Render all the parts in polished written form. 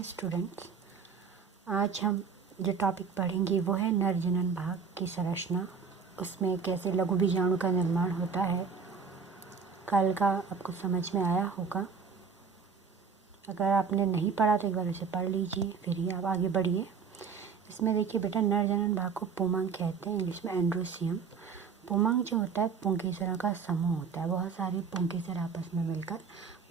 Morning students. आज हम जो टॉपिक पढ़ेंगे वो है नर जनन भाग की संरचना, उसमें कैसे लघु बीजाणु का निर्माण होता है। कल का आपको समझ में आया होगा। अगर आपने नहीं पढ़ा तो एक बार उसे पढ़ लीजिए, फिर ही आप आगे बढ़िए। इसमें देखिए बेटा, नर जनन भाग को पुंमंग कहते हैं, इंग्लिश में एंड्रोसियम। पुंमंग जो होता है पुंकेसरों का समूह होता है। बहुत सारे पुंकेसर आपस में मिलकर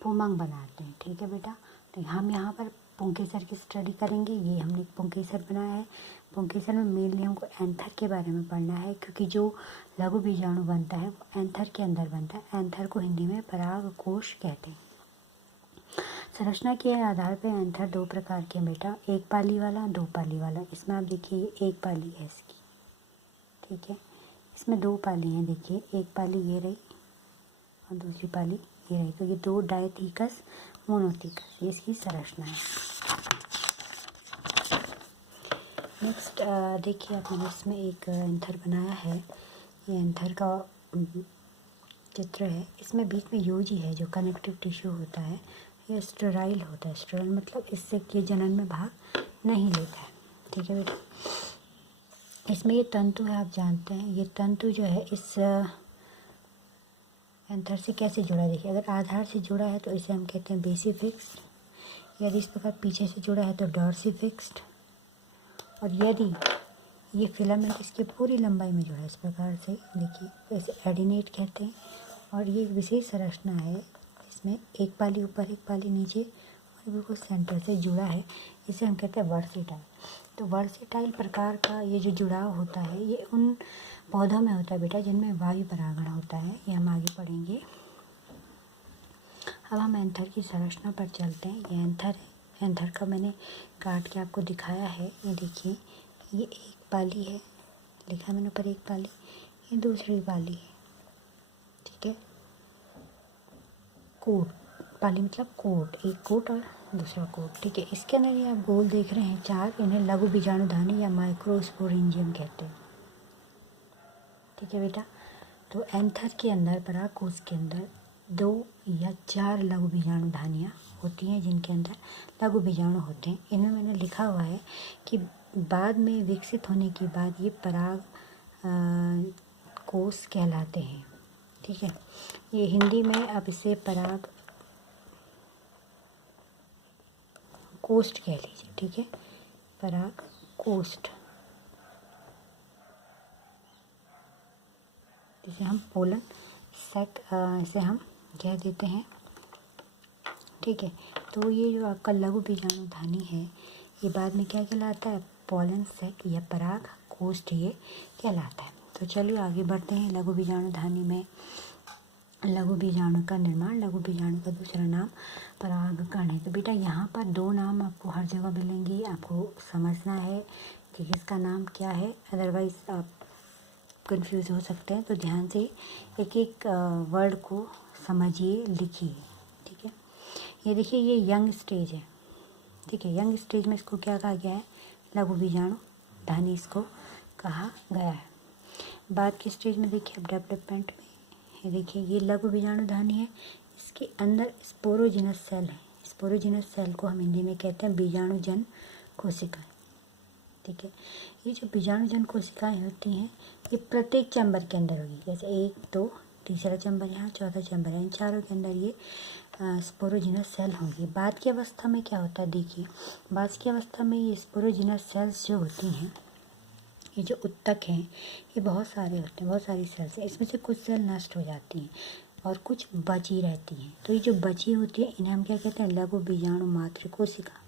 पुंमंग बनाते हैं। ठीक है बेटा, तो हम यहाँ पर पुंकेसर की स्टडी करेंगे। ये हमने पुंकेसर बनाया है। पुंकेसर में मेनली हमको एंथर के बारे में पढ़ना है, क्योंकि जो लघु बीजाणु बनता है वो एंथर के अंदर बनता है। एंथर को हिंदी में परागकोश कहते हैं। संरचना के आधार पर एंथर दो प्रकार के बेटा, एक पाली वाला, दो पाली वाला। इसमें आप देखिए एक पाली है इसकी, ठीक है। इसमें दो पाली हैं, देखिए एक पाली ये रही और दूसरी पाली ये रही। तो ये दो डायथीकस मोनोथीकस, ये इसकी संरचना है। नेक्स्ट देखिए, आपने इसमें एक एंथर बनाया है। ये एंथर का चित्र है। इसमें बीच में यूजी है जो कनेक्टिव टिश्यू होता है। ये स्टेराइल होता है। स्टेराइल मतलब इससे ये जनन में भाग नहीं लेता है। ठीक है बेटा, इसमें ये तंतु है, आप जानते हैं। ये तंतु जो है इस एंथर से कैसे जुड़ा है। देखिए, अगर आधार से जुड़ा है तो इसे हम कहते हैं बेसिफिक्स्ड। यदि इस प्रकार पीछे से जुड़ा है तो डॉर्सिफिक्स्ड। और यदि ये फिलामेंट इसकी पूरी लंबाई में जुड़ा है इस प्रकार से, देखिए, तो इसे एडिनेट कहते हैं। और ये विशेष संरचना है, इसमें एक पाली ऊपर एक पाली नीचे और बिल्कुल सेंटर से जुड़ा है। इसे हम कहते हैं वर्सेटाइल। तो वर्सेटाइल प्रकार का ये जो जुड़ाव होता है ये उन पौधों में होता है बेटा जिनमें वायु परागण होता है। ये हम आगे पढ़ेंगे। अब हम एंथर की संरचना पर चलते हैं। ये एंथर है। एंथर का मैंने काट के आपको दिखाया है। ये देखिए, ये एक पाली है, लिखा मैंने ऊपर एक पाली, ये दूसरी पाली है। ठीक है, कोट, पाली मतलब कोट, एक कोट और दूसरा कोट। ठीक है, इसके अंदर ये आप गोल देख रहे हैं चार, इन्हें लघु बीजाणुधानी या माइक्रोस्पोरेंजियम कहते हैं। ठीक है बेटा, तो एंथर के अंदर, परागकोश के अंदर दो या चार लघु बीजाणुधानियाँ होती हैं जिनके अंदर लघु बीजाणु होते हैं। इनमें मैंने लिखा हुआ है कि बाद में विकसित होने के बाद ये पराग कोश कहलाते हैं। ठीक है, ये हिंदी में आप इसे पराग कोष्ठ कह लीजिए। ठीक है, पराग कोष्ठ, जिसे हम पोलन सेक इसे हम कह देते हैं। ठीक है, तो ये जो आपका लघु बीजाणुधानी है ये बाद में क्या कहलाता है, पोलन सेक या पराग कोष्ठ ये कहलाता है। तो चलिए आगे बढ़ते हैं। लघु बीजाणुधानी में लघु बीजाणु का निर्माण, लघु बीजाणु का दूसरा नाम परागकण है। तो बेटा यहाँ पर दो नाम आपको हर जगह मिलेंगे, आपको समझना है कि किसका नाम क्या है, अदरवाइज आप कंफ्यूज हो सकते हैं। तो ध्यान से एक एक वर्ड को समझिए, लिखिए। ठीक है, ये देखिए, ये यंग स्टेज है। ठीक है, यंग स्टेज में इसको क्या कहा गया है, लघु बीजाणुधानी इसको कहा गया है। बाद के स्टेज में देखिए, अब डेवलपमेंट में ये देखिए, ये लघु बीजाणुधानी है। इसके अंदर स्पोरोजिनस सेल है। स्पोरोजिनस सेल को हम हिंदी में कहते हैं बीजाणुजन कोशिकाएं। ठीक है, ये जो बीजाणुजन कोशिकाएं होती हैं ये प्रत्येक चैम्बर के अंदर होगी। जैसे एक, दो, तीसरा चैम्बर यहाँ, चौथा चैम्बर है, इन चारों के अंदर ये स्पोरोजिनस सेल होंगी। बाद की अवस्था में क्या होता है, देखिए, बाद की अवस्था में ये स्पोरोजिनस सेल्स जो होती हैं, ये जो उत्तक हैं, ये बहुत सारे होते हैं, बहुत सारी सेल्स हैं। इसमें से कुछ सेल नष्ट हो जाती हैं और कुछ बची रहती हैं। तो ये जो बची होती है इन्हें हम क्या कहते हैं, लघु बीजाणु मातृ कोशिका,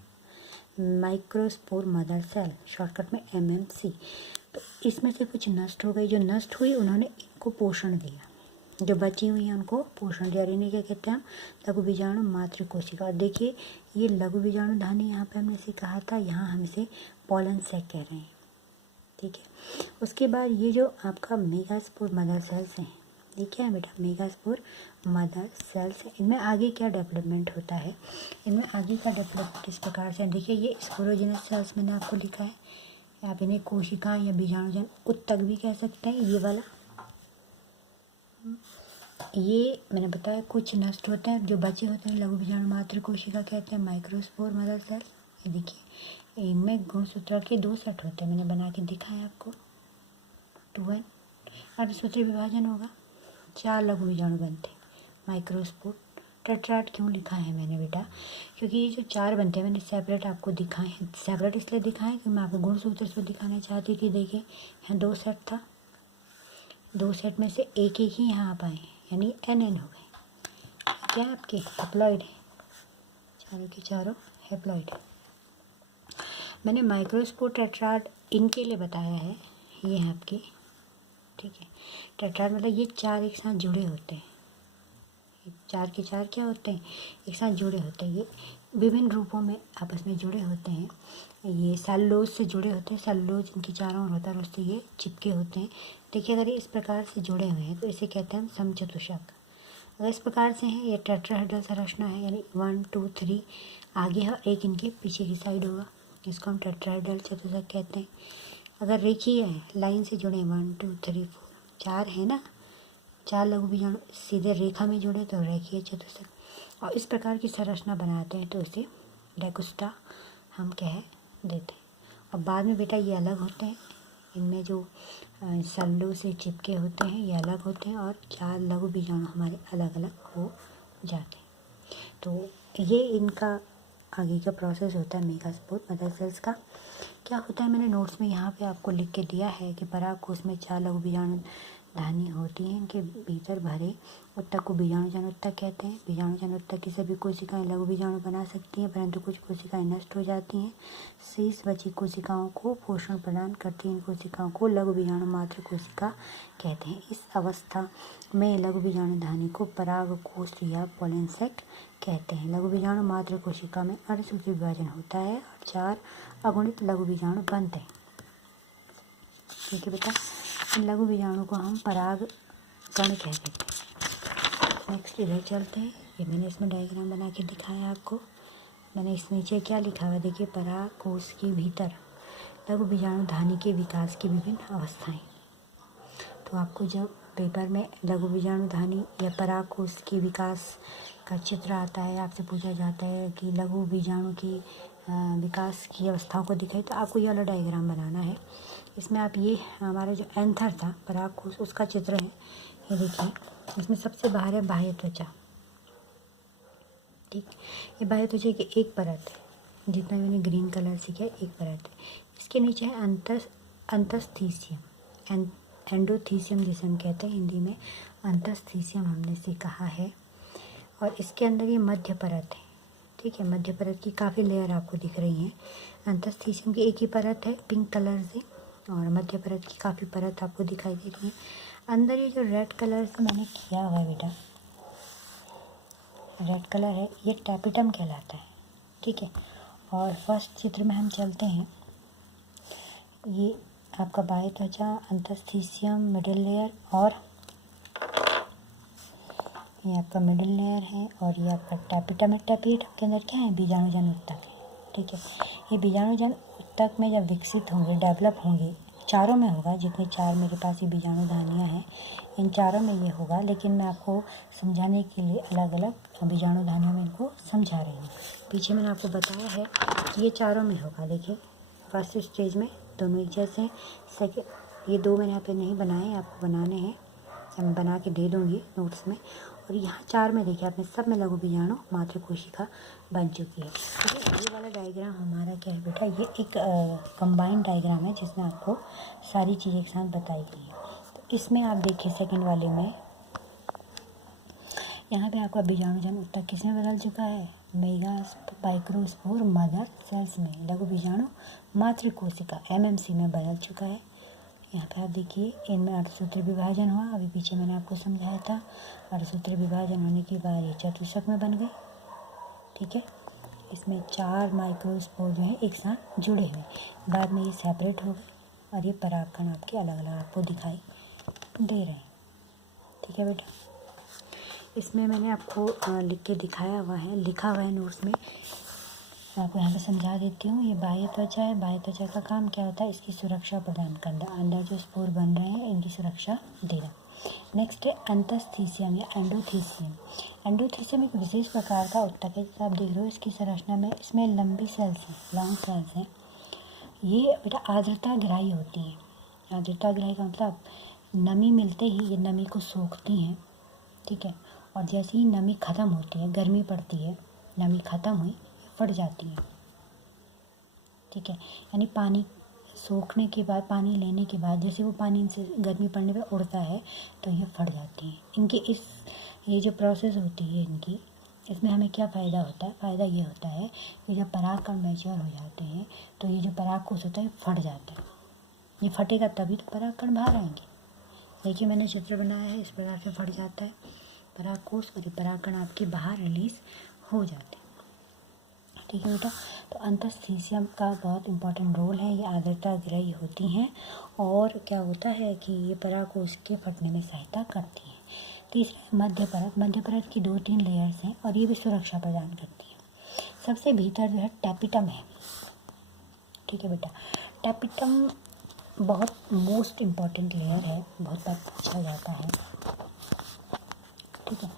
माइक्रोस्पोर मदर सेल, शॉर्टकट में MMC। तो इसमें से कुछ नष्ट हो गई, जो नष्ट हुई उन्होंने इनको पोषण दिया, जो बची हुई हैं उनको पोषण दिया। इन्हें क्या कहते हैं हम, लघु बीजाणु मातृ कोशिका। और देखिए, ये लघु बीजाणुधानी यहाँ पे हमने इसे कहा था, यहाँ हम इसे पोलन सेक कह रहे हैं। ठीक है, उसके बाद ये जो आपका मेगास्पोर मदर सेल्स हैं, ये क्या है बेटा, मेगास्पोर मदर सेल्स है। इनमें आगे क्या डेवलपमेंट होता है, इनमें आगे का डेवलपमेंट इस प्रकार से, देखिए, ये स्पोरोजिनस सेल्स मैंने आपको लिखा है, आप इन्हें कोशिकाएं या बीजाणुजन उत्तक भी कह सकते हैं। ये वाला, ये मैंने बताया कुछ नष्ट होते हैं, जो बचे होते हैं लघु बीजाणु मातृ कोशिका कहते हैं, माइक्रोस्पोर मदर सेल्स। ये देखिए, इनमें गुणसूत्र के 2 सेट होते हैं, मैंने बना के दिखाया आपको। 2n अर्धसूत्री विभाजन होगा, 4 लघु बीजाणु बनते हैं। माइक्रोस्पोर टेट्राड क्यों लिखा है मैंने बेटा, क्योंकि ये जो 4 बनते हैं मैंने सेपरेट आपको दिखाए हैं। सेपरेट इसलिए दिखाएं कि मैं आपको गुणसूत्र से दिखाना चाहती थी। देखिए यहाँ 2 सेट था, 2 सेट में से एक ही यहाँ आप आए, यानी NN हो गए। क्या है आपके हैप्लॉइड है, चारों के चारों हैप्लॉइड है। मैंने माइक्रोस्पोर टेट्राड इनके लिए बताया है, ये है आपके, ठीक है। टेट्राड मतलब ये 4 एक साथ जुड़े होते हैं, 4 के 4 क्या होते हैं, एक साथ जुड़े होते हैं। ये विभिन्न रूपों में आपस में जुड़े होते हैं। ये सेलुलोज से जुड़े होते हैं, सेलुलोज इनके चारों ओर होता है और उससे ये चिपके होते हैं। देखिए अगर ये इस प्रकार से जुड़े हुए हैं तो इसे कहते हैं हम समचतुष्क। अगर इस प्रकार से हैं, ये टेट्राहेड्रल संरचना है, यानी 1 2 3 आगे है और एक इनके पीछे की साइड होगा, इसको हम टेट्राहेड्रल चतुष्क कहते हैं। अगर रेखीय है, लाइन से जुड़े 1 2 3 4 4 है ना, 4 लघु बीजाणु सीधे रेखा में जुड़े तो रेखीय चतुष्क। और इस प्रकार की संरचना बनाते हैं तो उसे डेकुस्टा हम कह देते हैं। और बाद में बेटा ये अलग होते हैं, इनमें जो सेलुलोज से चिपके होते हैं ये अलग होते हैं और 4 लघु बीजाणु हमारे अलग अलग हो जाते हैं। तो ये इनका आगे का प्रोसेस होता है मेगास्पोर मदर सेल्स का। क्या होता है मैंने नोट्स में यहाँ पे आपको लिख के दिया है कि परागकोश में 4 लघु बीजाणु धानी होती हैं, इनके भीतर भरे उत्तक को बीजाणु जन कहते हैं। बीजाणु जन उत्तक की सभी कोशिकाएं लघु बीजाणु बना सकती हैं, परंतु कुछ कोशिकाएं नष्ट हो जाती हैं। शेष बची कोशिकाओं को पोषण प्रदान करती हैं। इन कोशिकाओं को लघु बीजाणु मात्र कोशिका कहते हैं। इस अवस्था में लघु बीजाणु धानी को परागकोश या पोलन सेक कहते हैं। लघु बीजाणु मात्र कोशिका में अर्धसूत्री विभाजन होता है और 4 अगुणित लघु बीजाणु बनते हैं। ठीक है बेटा, इन लघु बीजाणु को हम पराग कण कह देते हैं। नेक्स्ट इधर चलते हैं, ये मैंने इसमें डायग्राम बना के दिखाया आपको। मैंने इस नीचे क्या लिखा हुआ देखिए, परागकोश के भीतर लघु बीजाणु धानी के विकास की विभिन्न अवस्थाएं। तो आपको जब पेपर में लघु बीजाणु धानी या परागकोश के विकास का चित्र आता है, आपसे पूछा जाता है कि लघु बीजाणु की विकास की अवस्थाओं को दिखाई, तो आपको ये वाला डायग्राम बनाना है। इसमें आप ये हमारा जो एंथर था परागकोश उसका चित्र है, ये देखिए। इसमें सबसे बाहर है बाह्य त्वचा, ठीक। ये बाह्य त्वचा की एक परत है, जितना मैंने ग्रीन कलर से किया एक परत है। इसके नीचे है अंतस्थीसियम, एंडोथीसियम जिसे हम कहते हैं हिंदी में, अंतस्थीसियम हमने से कहा है। और इसके अंदर ये मध्य परत है, ठीक है। मध्य परत की काफ़ी लेयर आपको दिख रही हैं। अंतस्थीसियम की एक ही परत है पिंक कलर से, और मध्य परत की काफ़ी परत आपको दिखाई दे रही है। अंदर ये जो रेड कलर से मैंने किया हुआ है बेटा, रेड कलर है, ये टैपिटम कहलाता है, ठीक है। और फर्स्ट चित्र में हम चलते हैं, ये आपका बाह्य त्वचा, अंतस्थीसियम, मिडिल लेयर, और ये आपका मिडिल लेयर है, और ये आपका टैपिटम है। टैपिटम के अंदर क्या है, बीजाणुजन उत्तक है, ठीक है। ये बीजाणुजन उत्तक में जब विकसित होंगे, डेवलप होंगे, चारों में होगा, जितने 4 मेरे पास ये बीजाणु धानियाँ हैं इन चारों में ये होगा, लेकिन मैं आपको समझाने के लिए अलग अलग बीजाणु धानियों में इनको समझा रही हूँ। पीछे मैंने आपको बताया है कि ये चारों में होगा। देखिए फर्स्ट स्टेज में दोनों एक जैसे हैं, सेकेंड ये 2 मैंने यहाँ पे नहीं बनाए, आपको बनाने हैं, मैं बना के दे दूँगी नोट्स में। और यहाँ 4 में देखिए आपने सब में लघु बीजाणु मात्र कोशिका बन चुकी है। तो ये वाला डायग्राम हमारा क्या है बेटा, ये एक कंबाइंड डायग्राम है जिसमें आपको सारी चीज़ें एक साथ बताई गई है। तो इसमें आप देखिए सेकंड वाले में यहाँ पे आपका बीजाणुजन उत्तक किसमें बदल चुका है, माइक्रोस्पोर मदर सेल्स में लघु बीजाणु मात्र कोशिका MMC में बदल चुका है। यहाँ पे आप देखिए इनमें अर्धसूत्री विभाजन हुआ, अभी पीछे मैंने आपको समझाया था। अर्धसूत्री विभाजन होने के बाद ये चतुष्क में बन गए, ठीक है। इसमें 4 माइक्रोस्पोर जो है एक साथ जुड़े हुए, बाद में ये सेपरेट हो गए और ये परागकण आपके अलग अलग आपको दिखाई दे रहे हैं, ठीक है बेटा। इसमें मैंने आपको लिख के दिखाया हुआ है, लिखा हुआ है नोट्स में, आपको यहाँ पे समझा देती हूँ। ये बाह्य त्वचा है, बाह्य त्वचा का काम क्या होता है, इसकी सुरक्षा प्रदान करना, अंदर जो स्पोर बन रहे हैं इनकी सुरक्षा देना। नेक्स्ट है अंतस्थीसियम या एंडोथीसियम। एंडोथीसियम एक विशेष प्रकार का ऊतक है, जैसे आप देख रहे हो इसकी संरचना में, इसमें लंबी सेल्स हैं, लॉन्ग सेल्स हैं। ये बेटा आर्द्रता ग्राही होती है। आर्द्रता ग्राही का मतलब नमी मिलते ही ये नमी को सोखती हैं, ठीक है, और जैसे ही नमी ख़त्म होती है, गर्मी पड़ती है, नमी ख़त्म हुई, फट जाती है, ठीक है। यानी पानी सोखने के बाद, पानी लेने के बाद जैसे वो पानी से गर्मी पड़ने पे उड़ता है तो ये फट जाती हैं। इनकी ये जो प्रोसेस होती है इनकी, इसमें हमें क्या फ़ायदा होता है? फ़ायदा ये होता है कि जब परागकण मैच्योर हो जाते हैं तो ये जो परागकोश होता है फट जाता है। ये फटेगा तभी तो परागकण बाहर आएंगे। देखिए मैंने चित्र बनाया है, इस प्रकार से फट जाता है परागकोश और ये परागकण आपके बाहर रिलीज हो जाते हैं, ठीक है बेटा। तो अंतस्थीसियम का बहुत इंपॉर्टेंट रोल है, ये आर्द्रता ग्राही होती हैं और क्या होता है कि ये परागकोश के फटने में सहायता करती हैं। तीसरा है मध्य परत। मध्य परत की 2-3 लेयर्स हैं और ये भी सुरक्षा प्रदान करती है। सबसे भीतर जो है टैपिटम है, ठीक है बेटा। टैपिटम बहुत मोस्ट इम्पॉर्टेंट लेयर है, बहुत बार पूछा जाता है, ठीक है।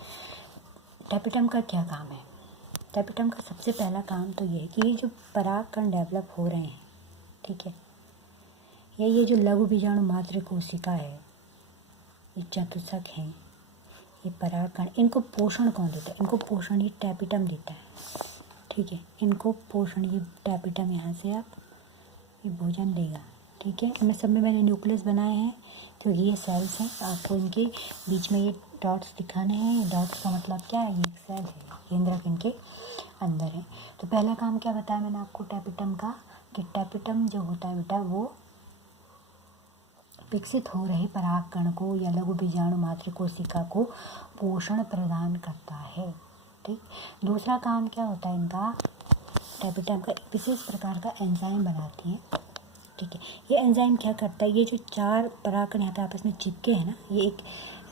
टैपिटम का क्या काम है? टैपिटम का सबसे पहला काम तो ये है कि ये जो परागकण डेवलप हो रहे हैं, ठीक है, ये जो लघु बीजाणु मात्र कोशिका है, ये चतुष्क हैं, ये परागकण, इनको पोषण कौन देता है? इनको पोषण ये टैपिटम देता है, ठीक है। इनको पोषण ये टैपिटम यहाँ से आप ये भोजन देगा, ठीक है। इनमें सब में मैंने न्यूक्लियस बनाए हैं क्योंकि ये सेल्स हैं, आपको इनके बीच में ये डॉट्स दिखाने हैं। ये डॉट्स का मतलब क्या है? ये एक सेल है, केंद्रक इनके अंदर है। तो पहला काम क्या बताया मैंने आपको टैपिटम का, कि टैपिटम जो होता है बेटा वो विकसित हो रहे परागकण को या लघु बीजाणु मात्र कोशिका को पोषण प्रदान करता है, ठीक। दूसरा काम क्या होता है इनका? टैपिटम का विशेष प्रकार का एंजाइम बनाती है, ठीक है। ये एंजाइम क्या करता है? ये जो 4 परागकण यहाँ पे आपस में चिपके हैं ना, ये एक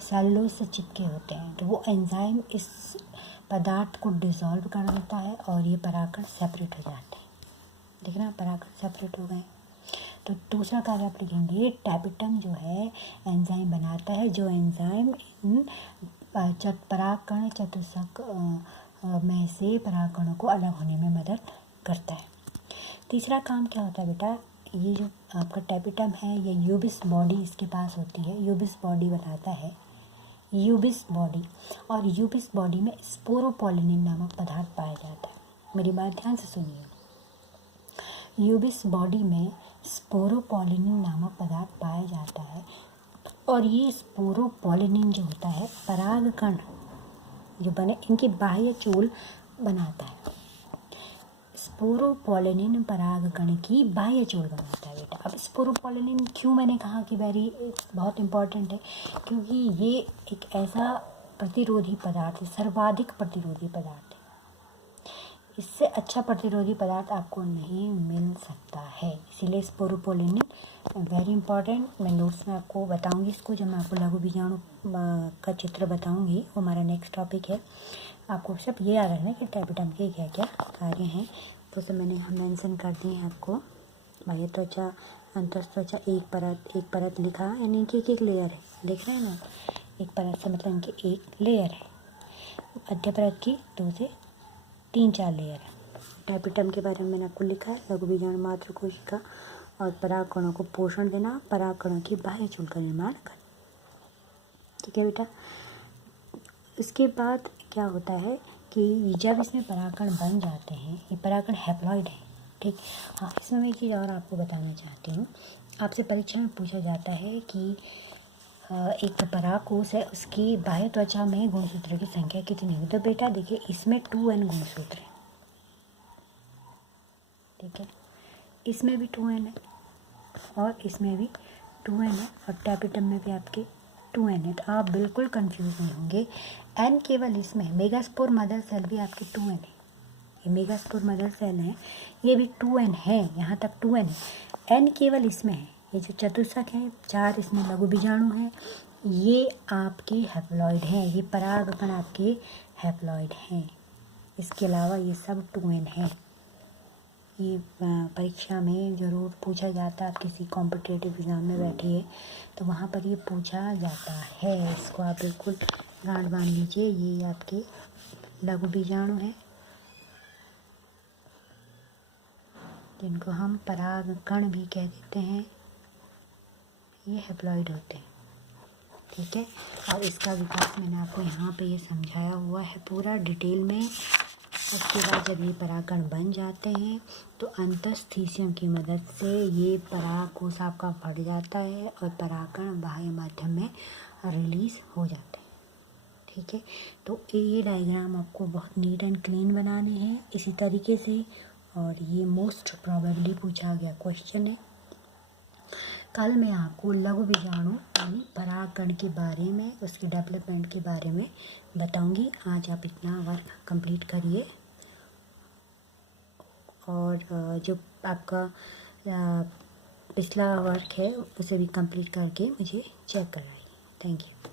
सेलुलोज से चिपके होते हैं, तो वो एंजाइम इस पदार्थ को डिसॉल्व कर देता है और ये परागकण सेपरेट हो जाते हैं। देख रहे हैं, परागकण सेपरेट हो गए। तो दूसरा कार्य आप लिखेंगे, टैपिटम जो है एंजाइम बनाता है, जो एंजाइम इन परागकण चतुष्क में से परागकणों को अलग होने में मदद करता है। तीसरा काम क्या होता है बेटा? ये जो आपका टैपिटम है, ये यूबिस बॉडी इसके पास होती है, यूबिस बॉडी बनाता है, यूबिस बॉडी। और यूबिस बॉडी में स्पोरोपोलिनिन नामक पदार्थ पाया जाता है। मेरी बात ध्यान से सुनिए, यूबिस बॉडी में स्पोरोपोलिनिन नामक पदार्थ पाया जाता है और ये स्पोरोपोलिनिन जो होता है परागकण जो बने इनके बाह्य चूल बनाता है। स्पोरोपोलिनिन परागकण की बाह्य चूल बनाता है बेटा। अब स्पोरोपोलिनिन क्यों मैंने कहा कि बहुत इम्पॉर्टेंट है, क्योंकि ये एक ऐसा प्रतिरोधी पदार्थ है, सर्वाधिक प्रतिरोधी पदार्थ है। इससे अच्छा प्रतिरोधी पदार्थ आपको नहीं मिल सकता है, इसीलिए स्पोरोपोलिनिन वेरी इंपॉर्टेंट। मैं नोट्स में आपको बताऊंगी इसको, जब मैं आपको लघु बीजाणु का चित्र बताऊंगी, वो हमारा नेक्स्ट टॉपिक है। आपको सब ये याद रखना है कि टैपिटम के क्या क्या कार्य हैं, तो सब मैंने हम मेंशन कर दिए हैं आपको। बाह्य त्वचा, अंतस्त्वचा, एक परत लिखा, यानी इनकी एक लेयर है, देख रहे हैं ना, एक परत से मतलब इनकी एक लेयर है। मध्य परत की 2 से 3-4 लेयर है। टैपिटम के बारे में मैंने आपको लिखा है, लघु बीजाणु मात्र कोशिका और परागकणों को पोषण देना, परागकणों की बाह्य चूल का निर्माण करना, ठीक है बेटा। इसके बाद क्या होता है कि जब इसमें परागकण बन जाते हैं, ये परागकण हैप्लॉइड है, ठीक। हाँ, इसमें मैं एक चीज़ और आपको बताना चाहती हूँ। आपसे परीक्षा में पूछा जाता है कि एक परागकोश है, उसकी बाह्य त्वचा में गुणसूत्र की संख्या कितनी है? तो बेटा देखिए, इसमें 2n गुणसूत्र है, ठीक है, इसमें भी 2n है और इसमें भी 2n है और टैपिटम में भी आपके 2n है। तो आप बिल्कुल कंफ्यूज नहीं होंगे, n केवल इसमें है। मेगास्पोर मदर सेल भी आपके 2n है, ये मेगास्पोर मदर सेल है, ये भी 2n है, यहाँ तक 2n है। n केवल इसमें है, ये जो चतुष्क है, 4 इसमें लघु बीजाणु हैं, ये आपके हैप्लॉइड हैं, ये परागकण आपके हैप्लॉइड हैं। इसके अलावा ये सब 2n है, ये परीक्षा में ज़रूर पूछा जाता है। आप किसी कॉम्पिटिटिव एग्ज़ाम में बैठिए तो वहाँ पर ये पूछा जाता है। इसको आप बिल्कुल गांठ बांध लीजिए। ये आपके लघु बीजाणु हैं जिनको हम परागकण भी कह देते हैं। ये हैप्लॉइड होते हैं, ठीक है। और इसका विकास मैंने आपको यहाँ पे ये समझाया हुआ है पूरा डिटेल में। उसके बाद जब ये परागकण बन जाते हैं तो अंतःस्थीशियम की मदद से ये परागकोश आपका फट जाता है और परागकण बाह्य माध्यम में रिलीज़ हो जाते हैं, ठीक है। तो ये डायग्राम आपको बहुत नीट एंड क्लीन बनाने हैं इसी तरीके से, और ये मोस्ट प्रोबेबली पूछा गया क्वेश्चन है। कल मैं आपको लघु बीजाणु यानी परागकण के बारे में, उसके डेवलपमेंट के बारे में बताऊंगी। आज आप इतना वर्क कंप्लीट करिए और जो आपका पिछला वर्क है उसे भी कंप्लीट करके मुझे चेक कराइए। Thank you.